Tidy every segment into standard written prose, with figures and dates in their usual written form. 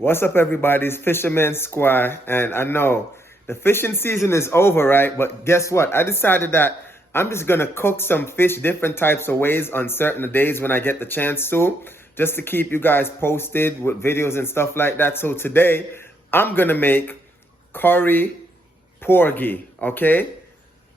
What's up, everybody? It's Fisherman, Squi, and I know the fishing season is over, right? But guess what? I decided that I'm just gonna cook some fish different types of ways on certain days when I get the chance to, just to keep you guys posted with videos and stuff like that. So today, I'm gonna make curry porgy, okay?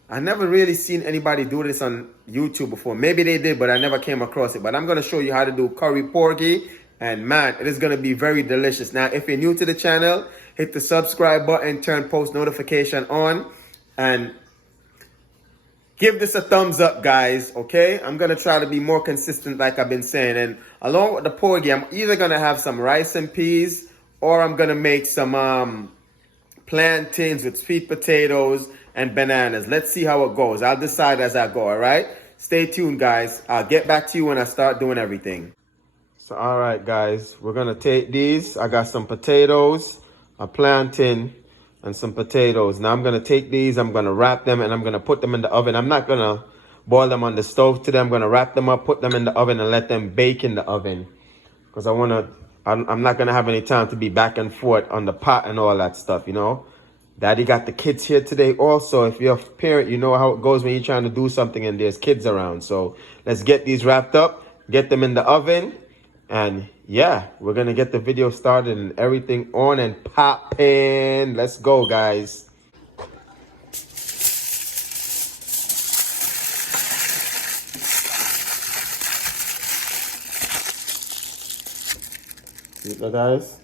I never really seen anybody do this on YouTube before. Maybe they did, but I never came across it. But I'm gonna show you how to do curry porgy. And man, it is going to be very delicious. Now, if you're new to the channel, hit the subscribe button, turn post notification on, and give this a thumbs up, guys, okay? I'm going to try to be more consistent like I've been saying. And along with the porgy, I'm either going to have some rice and peas, or I'm going to make some plantains with sweet potatoes and bananas. Let's see how it goes. I'll decide as I go, all right? Stay tuned, guys. I'll get back to you when I start doing everything. So, all right, guys, we're going to take these. I got some potatoes, a plantain, and some potatoes. Now, I'm going to take these. I'm going to wrap them, and I'm going to put them in the oven. I'm not going to boil them on the stove today. I'm going to wrap them up, put them in the oven, and let them bake in the oven. Because I'm not going to have any time to be back and forth on the pot and all that stuff, you know. Daddy got the kids here today also. If you're a parent, you know how it goes when you're trying to do something and there's kids around. So, let's get these wrapped up, get them in the oven. And yeah, we're going to get the video started and everything on and popping. Let's go, guys. See that, guys?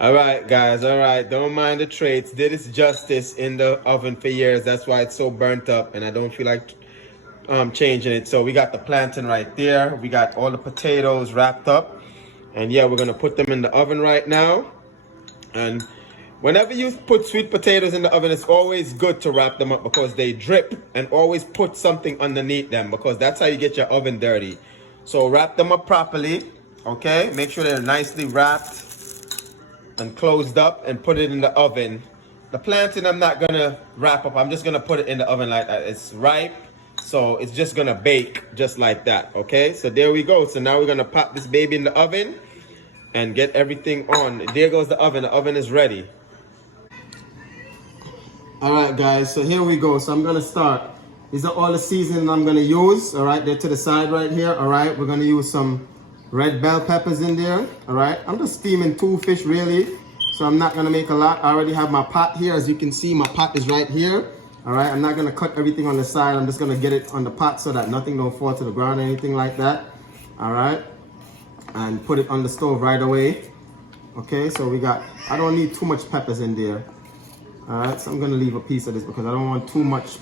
All right, guys. All right. Don't mind the traits. Did its justice in the oven for years. That's why it's so burnt up. And I don't feel like changing it. So we got the plantain right there. We got all the potatoes wrapped up. And yeah, we're going to put them in the oven right now. And whenever you put sweet potatoes in the oven, it's always good to wrap them up because they drip, and always put something underneath them because that's how you get your oven dirty. So wrap them up properly, okay? Make sure they're nicely wrapped and closed up and put it in the oven. The plantain I'm not going to wrap up. I'm just going to put it in the oven like that. It's ripe. So it's just gonna bake just like that, okay? So there we go. So now we're gonna pop this baby in the oven and get everything on. There goes the oven. The oven is ready. All right, guys. So here we go. So I'm gonna start. These are all the seasoning I'm gonna use. All right, they're to the side right here. All right, we're gonna use some red bell peppers in there. All right, I'm just steaming 2 fish really, so I'm not gonna make a lot. I already have my pot here. As you can see, my pot is right here. All right, I'm not gonna cut everything on the side. I'm just gonna get it on the pot so that nothing don't fall to the ground or anything like that. All right, and put it on the stove right away. Okay, so I don't need too much peppers in there. All right, so I'm gonna leave a piece of this because I don't want too much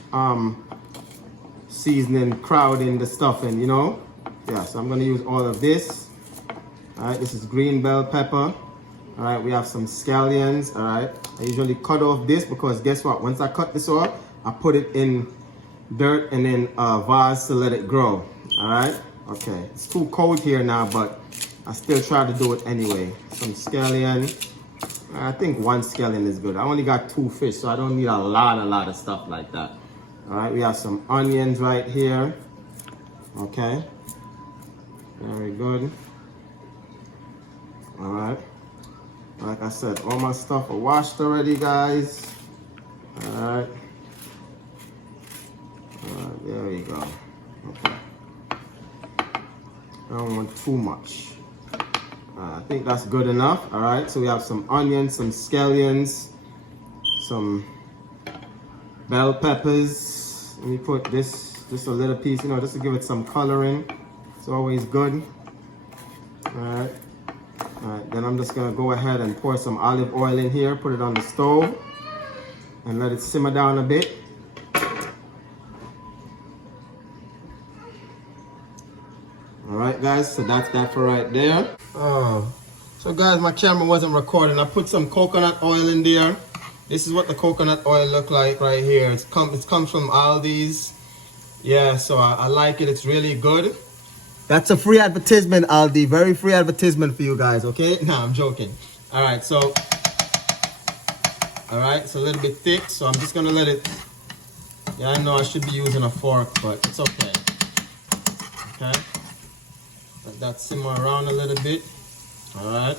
seasoning crowding the stuffing, you know? Yeah, so I'm gonna use all of this. All right, this is green bell pepper. All right, we have some scallions. All right, I usually cut off this because guess what? Once I cut this off, I put it in dirt and then a vase to let it grow. All right, okay. It's too cold here now, but I still try to do it anyway. Some scallion. I think 1 scallion is good. I only got 2 fish, so I don't need a lot of stuff like that. All right, we have some onions right here. Okay, very good. All right. Like I said, all my stuff are washed already, guys. All right. There we go. Okay. I don't want too much. I think that's good enough. All right. So we have some onions, some scallions, some bell peppers. Let me put this, just a little piece, you know, just to give it some coloring. It's always good. All right. All right, then I'm just gonna go ahead and pour some olive oil in here, put it on the stove, and let it simmer down a bit. All right, guys, so that's that for right there. So guys, my camera wasn't recording. I put some coconut oil in there. This is what the coconut oil look like right here. It comes from Aldi's. Yeah, so I like it. It's really good. That's a free advertisement, Aldi. Very free advertisement for you guys, okay? Nah, I'm joking. All right, so it's a little bit thick, so I'm just gonna let it. Yeah, I know I should be using a fork, but it's okay. Okay. Let that simmer around a little bit. All right.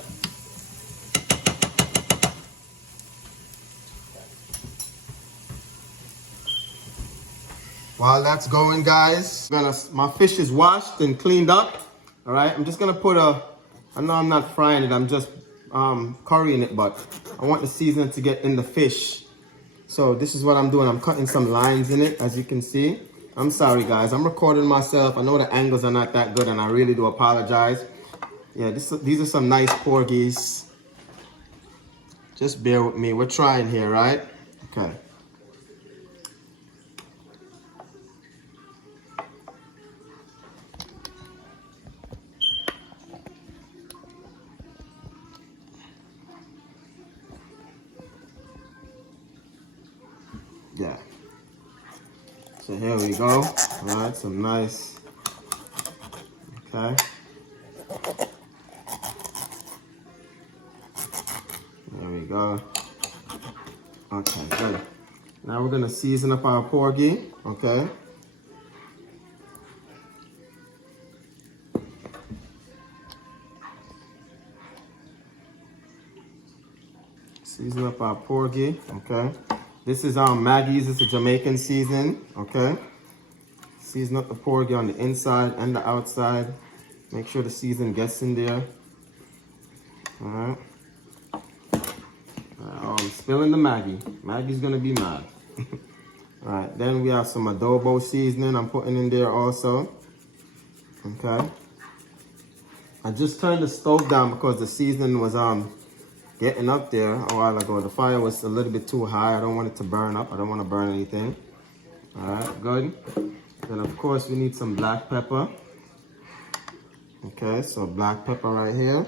While that's going, guys, my fish is washed and cleaned up. All right, I'm just gonna put I know I'm not frying it, I'm just currying it, but I want the seasoning to get in the fish. So this is what I'm doing. I'm cutting some lines in it, as you can see. I'm sorry, guys, I'm recording myself. I know the angles are not that good, and I really do apologize. Yeah, these are some nice porgies. Just bear with me. We're trying here, right? Okay. Yeah. So here we go. All right, some nice. Okay. There we go. Okay, good. Now we're gonna season up our porgy. Okay. Season up our porgy. Okay. This is Maggie's. It's a Jamaican season. Okay. Season up the porgy on the inside and the outside. Make sure the season gets in there. All right. Oh, I'm spilling the Maggie. Maggie's gonna be mad. All right. Then we have some adobo seasoning. I'm putting in there also. Okay. I just turned the stove down because the seasoning was getting up there a while ago. The fire was a little bit too high. I don't want it to burn up. I don't want to burn anything. All right, good. Then of course we need some black pepper. Okay, so black pepper right here.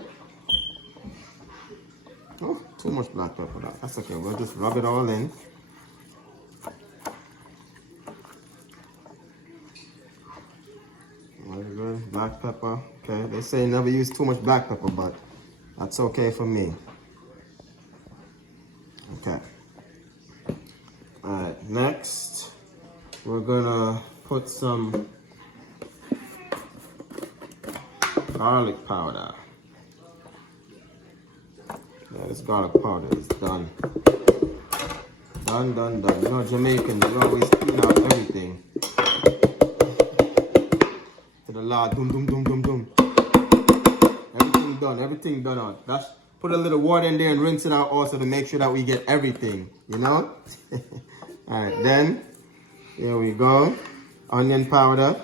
Oh, too much black pepper. That's okay. We'll just rub it all in. Very good. Black pepper. Okay, they say never use too much black pepper, but that's okay for me. Okay. All right, next we're gonna put some garlic powder. Yeah, this garlic powder is done. Done. You know, Jamaicans, they always clean out everything. To the Lord, doom. Everything done out. That's, put a little water in there and rinse it out also to make sure that we get everything, you know? All right, then, here we go. Onion powder.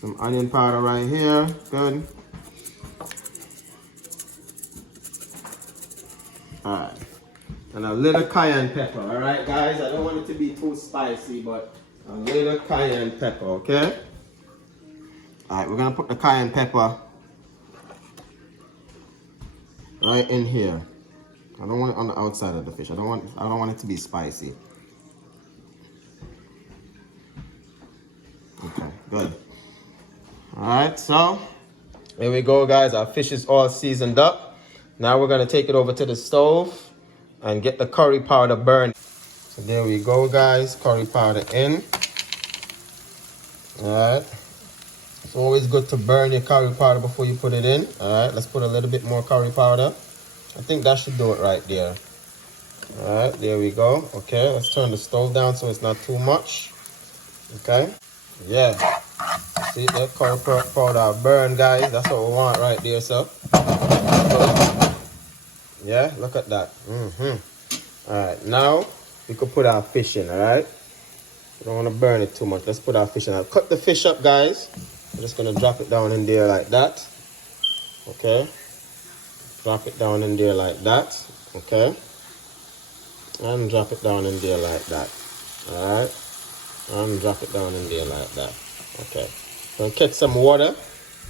Some onion powder right here, good. All right, and a little cayenne pepper, all right, guys? I don't want it to be too spicy, but a little cayenne pepper, okay? All right, we're gonna put the cayenne pepper right in here. I don't want it on the outside of the fish. I don't want it to be spicy. Okay, good. All right, so here we go, guys. Our fish is all seasoned up. Now we're gonna take it over to the stove and get the curry powder burned. So there we go, guys. Curry powder in. All right. It's always good to burn your curry powder before you put it in. All right, let's put a little bit more curry powder. I think that should do it right there. All right, there we go. Okay, let's turn the stove down so it's not too much. Okay, yeah. See the curry powder burn, guys. That's what we want right there, so. Yeah, look at that. All right, now we could put our fish in, all right? We don't want to burn it too much. Let's put our fish in. I'll cut the fish up, guys. I'm just going to drop it down in there like that. Okay. Drop it down in there like that. Okay. And drop it down in there like that. Alright. And drop it down in there like that. Okay. We're going to catch some water.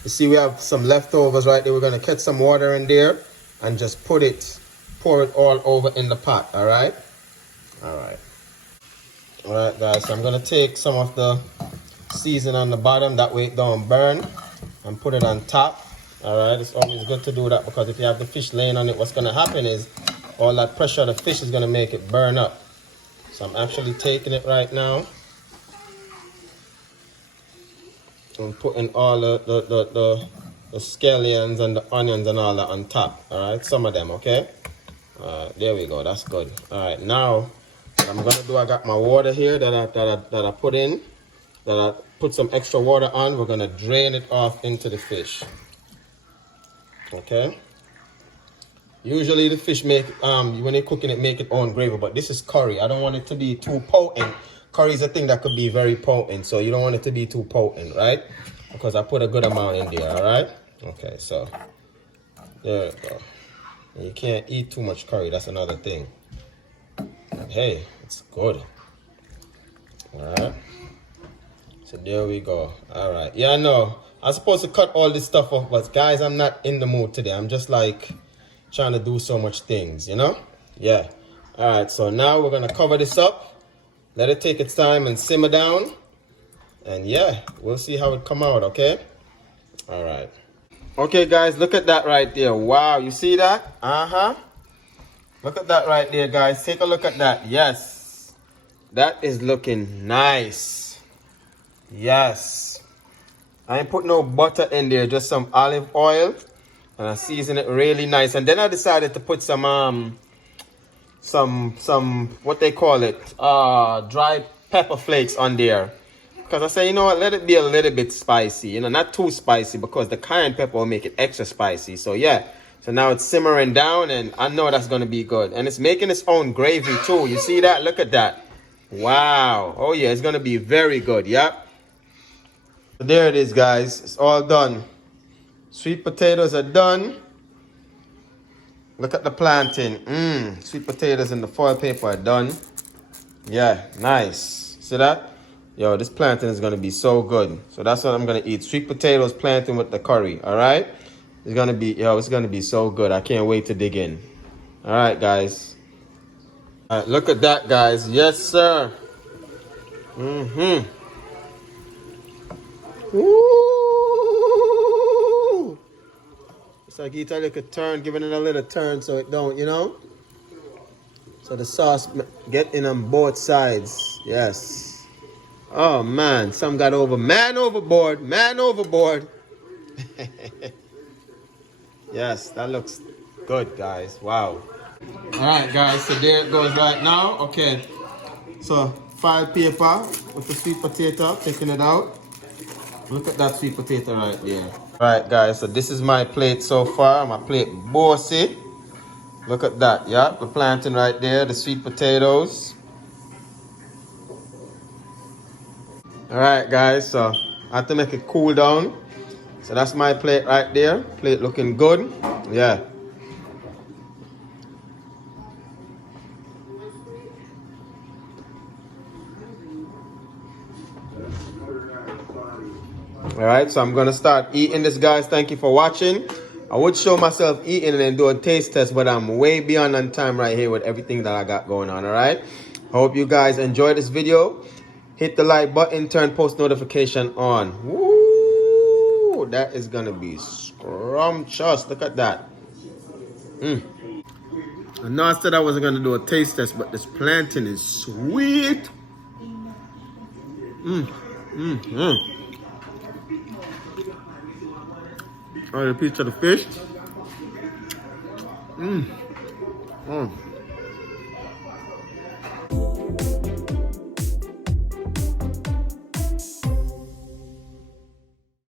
You see we have some leftovers right there. We're going to catch some water in there and just pour it all over in the pot. Alright. Alright. Alright, guys. So I'm going to take some of the season on the bottom, that way it don't burn, and put it on top. All right, it's always good to do that because if you have the fish laying on it, what's going to happen is all that pressure on the fish is going to make it burn up. So I'm actually taking it right now I'm putting all the scallions and the onions and all that on top. Alright, some of them, okay? Alright, there we go. That's good. Alright, now what I'm gonna do, I got my water here that I put in. That I put some extra water on. We're gonna drain it off into the fish. Okay? Usually the fish make when you're cooking it, make it own gravy, but this is curry. I don't want it to be too potent. Curry is a thing that could be very potent, so you don't want it to be too potent, right? Because I put a good amount in there, all right? Okay, so there we go. And you can't eat too much curry, that's another thing. But hey, it's good. All right. So there we go. All right. Yeah, I know. I'm supposed to cut all this stuff off, but guys, I'm not in the mood today. I'm just like trying to do so much things, you know? Yeah. All right. So now we're going to cover this up. Let it take its time and simmer down. And yeah, we'll see how it come out, okay? All right. Okay, guys, look at that right there. Wow, you see that? Uh-huh. Look at that right there, guys. Take a look at that. Yes. That is looking nice. Yes. I ain't put no butter in there, just some olive oil. And I season it really nice. And then I decided to put some what they call it, dried pepper flakes on there. Because I say, you know what, let it be a little bit spicy. You know, not too spicy, because the cayenne pepper will make it extra spicy. So yeah, so now it's simmering down, and I know that's going to be good. And it's making its own gravy too. You see that? Look at that. Wow. Oh yeah, it's going to be very good. Yep. There it is, guys. It's all done. Sweet potatoes are done. Look at the plantain. Sweet potatoes in the foil paper are done. Yeah, nice. See that? Yo, this plantain is gonna be so good. So that's what I'm gonna eat. Sweet potatoes, plantain with the curry. All right? It's gonna be, it's gonna be so good. I can't wait to dig in. All right, guys. All right, look at that, guys. Yes, sir. Ooh. It's like eat a little turn, giving it a little turn so it don't, you know? So the sauce get in on both sides. Yes. Oh, man. Some got over. Man overboard. Man overboard. Yes, that looks good, guys. Wow. All right, guys. So there it goes right now. Okay. So file paper with the sweet potato. Taking it out. Look at that sweet potato right there. Alright, guys, so this is my plate so far. My plate bossy. Look at that, yeah. The plantain right there, the sweet potatoes. Alright, guys, so I have to make it cool down. So that's my plate right there. Plate looking good. Yeah. Alright, so I'm gonna start eating this, guys. Thank you for watching. I would show myself eating and then do a taste test, but I'm way beyond on time right here with everything that I got going on. Alright, hope you guys enjoyed this video. Hit the like button, turn post notification on. Woo! That is gonna be scrumptious. Look at that. I know I said I wasn't gonna do a taste test, but this plantain is sweet. All right, a piece of the fish.